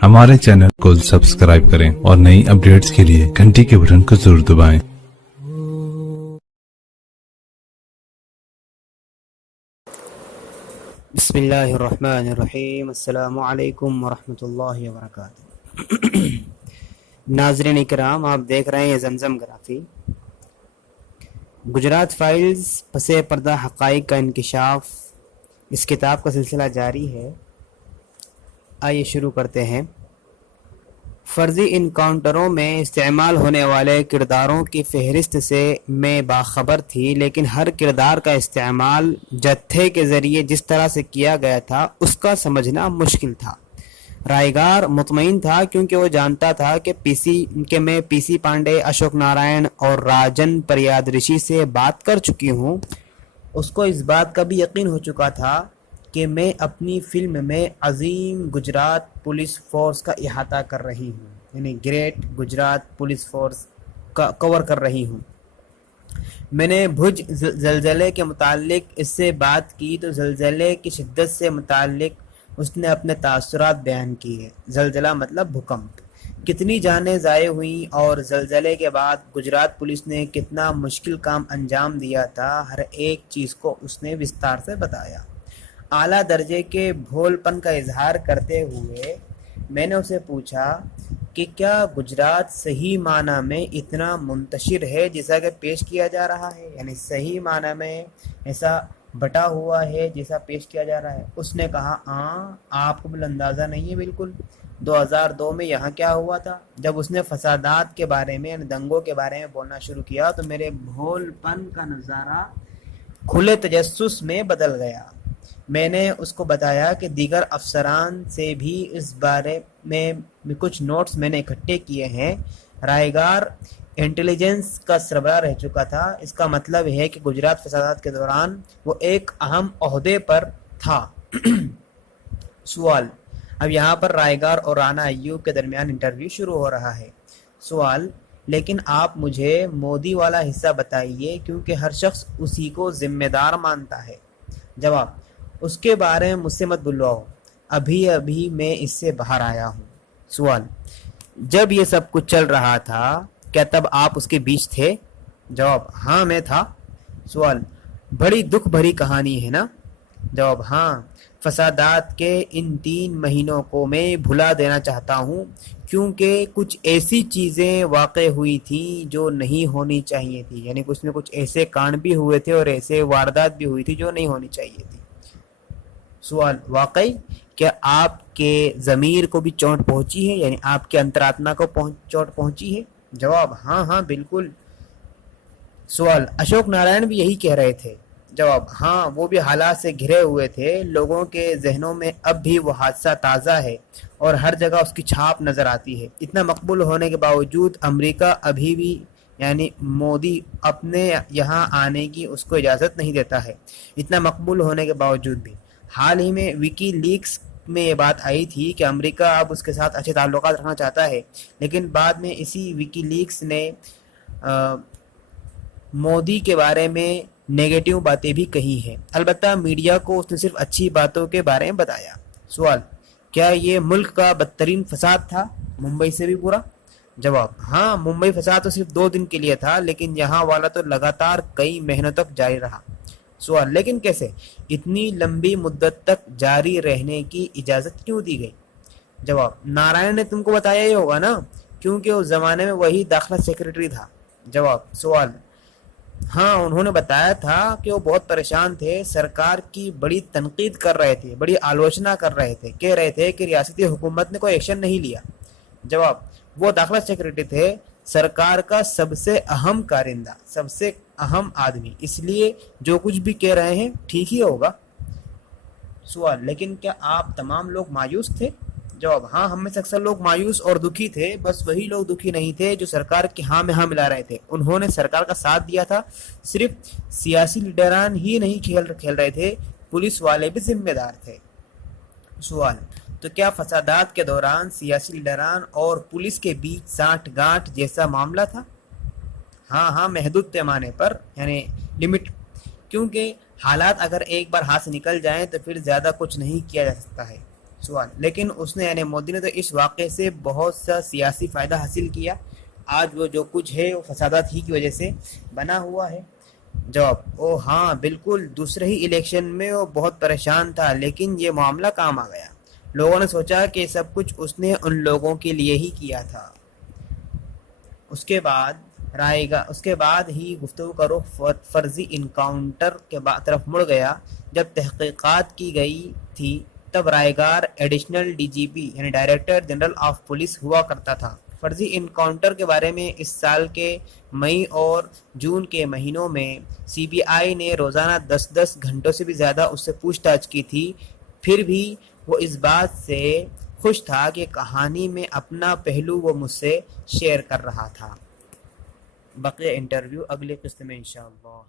हमारे चैनल को सब्सक्राइब करें और नई अपडेट्स के लिए घंटी के बटन को जरूर दबाएं। बिस्मिल्लाहिर्रहमानिर्रहीम। अस्सलामु अलैकुम वरहमतुल्लाहि वबरकातुहू। नाज़रीन इकराम, आप देख रहे हैं ज़मज़म ग्राफी। गुजरात फाइल्स पसे पर्दा हक़ाइक़ का इंकिशाफ, इस किताब का सिलसिला जारी है। आइए शुरू करते हैं। फ़र्ज़ी इनकाउंटरों में इस्तेमाल होने वाले किरदारों की फ़हरिस्त से मैं बाखबर थी, लेकिन हर किरदार का इस्तेमाल जत्थे के ज़रिए जिस तरह से किया गया था उसका समझना मुश्किल था। रायगार मुतमईन था क्योंकि वो जानता था कि मैं पीसी पांडे, अशोक नारायण और राजन परियाद ऋषि से बात कर चुकी हूँ। उसको इस बात का भी यकीन हो चुका था कि मैं अपनी फिल्म में अजीम गुजरात पुलिस फोर्स का इहाता कर रही हूँ, यानी ग्रेट गुजरात पुलिस फोर्स का कवर कर रही हूँ। मैंने भुज ज़लज़ले के मुतालिक इससे बात की तो ज़लज़ले की शिद्दत से मुतालिक उसने अपने तासुरात बयान किए। ज़लज़ला मतलब भूकंप, कितनी जानें ज़ाये हुई और ज़लज़ले के बाद गुजरात पुलिस ने कितना मुश्किल काम अंजाम दिया था, हर एक चीज़ को उसने विस्तार से बताया। आला दर्जे के भोलपन का इजहार करते हुए मैंने उसे पूछा कि क्या गुजरात सही माना में इतना मुंतशिर है जैसा कि पेश किया जा रहा है, यानी सही माना में ऐसा बटा हुआ है जैसा पेश किया जा रहा है। उसने कहा, आपको बिल अंदाज़ा नहीं है बिल्कुल। 2002 में यहाँ क्या हुआ था। जब उसने फसादात के बारे में, यानी दंगों के बारे में बोलना शुरू किया तो मेरे भोलपन का नज़ारा खुले तजस्सुस में बदल गया। मैंने उसको बताया कि दीगर अफसरान से भी इस बारे में कुछ नोट्स मैंने इकट्ठे किए हैं। रायगार इंटेलिजेंस का सरबराह रह चुका था। इसका मतलब है कि गुजरात फसादात के दौरान वो एक अहम ओहदे पर था। सवाल, अब यहाँ पर रायगार और राना अय्यूब के दरमियान इंटरव्यू शुरू हो रहा है। सवाल, लेकिन आप मुझे मोदी वाला हिस्सा बताइए क्योंकि हर शख्स उसी को जिम्मेदार मानता है। जवाब, उसके बारे में मुझसे मत बुलवाओ, अभी अभी मैं इससे बाहर आया हूँ। सवाल, जब ये सब कुछ चल रहा था क्या तब आप उसके बीच थे? जवाब, हाँ मैं था। सवाल, बड़ी दुख भरी कहानी है ना? जवाब, हाँ। फसादात के इन 3 महीनों को मैं भुला देना चाहता हूँ क्योंकि कुछ ऐसी चीज़ें वाक़ई हुई थी जो नहीं होनी चाहिए थी, यानी कुछ न कुछ ऐसे कांड भी हुए थे और ऐसे वारदात भी हुई थी जो नहीं होनी चाहिए थी। सवाल, वाकई क्या आपके ज़मीर को भी चोट पहुंची है, यानी आपके अंतरात्मा को चोट पहुंची है? जवाब, हाँ हाँ बिल्कुल। सवाल, अशोक नारायण भी यही कह रहे थे? जवाब, हाँ, वो भी हालात से घिरे हुए थे। लोगों के जहनों में अब भी वो हादसा ताज़ा है और हर जगह उसकी छाप नज़र आती है। इतना मकबूल होने के बावजूद अमेरिका अभी भी, यानी मोदी, अपने यहाँ आने की उसको इजाज़त नहीं देता है। इतना मकबूल होने के बावजूद भी हाल ही में विकी लीक्स में ये बात आई थी कि अमेरिका अब उसके साथ अच्छे ताल्लुकात रखना चाहता है, लेकिन बाद में इसी विकी लीक्स ने मोदी के बारे में नेगेटिव बातें भी कही हैं। अलबत्ता मीडिया को उसने सिर्फ अच्छी बातों के बारे में बताया। सवाल, क्या ये मुल्क का बदतरीन फसाद था, मुंबई से भी बुरा? जवाब, हाँ, मुंबई फसाद तो सिर्फ 2 दिन के लिए था, लेकिन यहाँ वाला तो लगातार कई महीनों तक जारी रहा। सवाल, लेकिन कैसे? इतनी लंबी मुद्दत तक जारी रहने की इजाज़त क्यों दी गई? जवाब, नारायण ने तुमको बताया ही होगा ना, क्योंकि उस ज़माने में वही दाखिला सेक्रेटरी था। जवाब। सवाल, हाँ, उन्होंने बताया था कि वो बहुत परेशान थे, सरकार की बड़ी तनकीद कर रहे थे, बड़ी आलोचना कर रहे थे, कह रहे थे कि रियासती हुकूमत ने कोई एक्शन नहीं लिया। जवाब, वो दाखिला सेक्रेटरी थे, सरकार का सबसे अहम कारिंदा, सबसे अहम आदमी, इसलिए जो कुछ भी कह रहे हैं ठीक ही होगा। सवाल, लेकिन क्या आप तमाम लोग मायूस थे? जवाब, हाँ, हम में से अक्सर लोग मायूस और दुखी थे, बस वही लोग दुखी नहीं थे जो सरकार के हाँ में हाँ मिला रहे थे। उन्होंने सरकार का साथ दिया था। सिर्फ सियासी लीडरान ही नहीं खेल रहे थे, पुलिस वाले भी जिम्मेदार थे। सवाल, तो क्या फसादात के दौरान सियासी लीडरान और पुलिस के बीच साठ-गांठ जैसा मामला था? हाँ हाँ, महदूद पैमाने पर, यानी लिमिट, क्योंकि हालात अगर एक बार हाथ से निकल जाएं तो फिर ज़्यादा कुछ नहीं किया जा सकता है। سوال: لیکن اس نے یعنی مودی نے تو اس واقعے سے بہت سا سیاسی فائدہ حاصل کیا، آج وہ جو کچھ ہے وہ فسادات ہی کی وجہ سے بنا ہوا ہے۔ جواب: او ہاں بالکل، دوسرے ہی الیکشن میں وہ بہت پریشان تھا، لیکن یہ معاملہ کام آ گیا۔ لوگوں نے سوچا کہ سب کچھ اس نے ان لوگوں کے لیے ہی کیا تھا۔ اس کے بعد ہی گفتگو کا رخ فرضی انکاؤنٹر کے طرف مڑ گیا۔ جب تحقیقات کی گئی تھی تب رائے گار ایڈیشنل ڈی جی پی یعنی ڈائریکٹر جنرل آف پولیس ہوا کرتا تھا۔ فرضی انکاؤنٹر کے بارے میں اس سال کے مئی اور جون کے مہینوں میں سی بی آئی نے روزانہ 10 گھنٹوں سے بھی زیادہ اس سے پوچھ تاچھ کی تھی، پھر بھی وہ اس بات سے خوش تھا کہ کہانی میں اپنا پہلو وہ مجھ سے شیئر کر رہا تھا۔ بقیہ انٹرویو اگلی قسط میں انشاءاللہ۔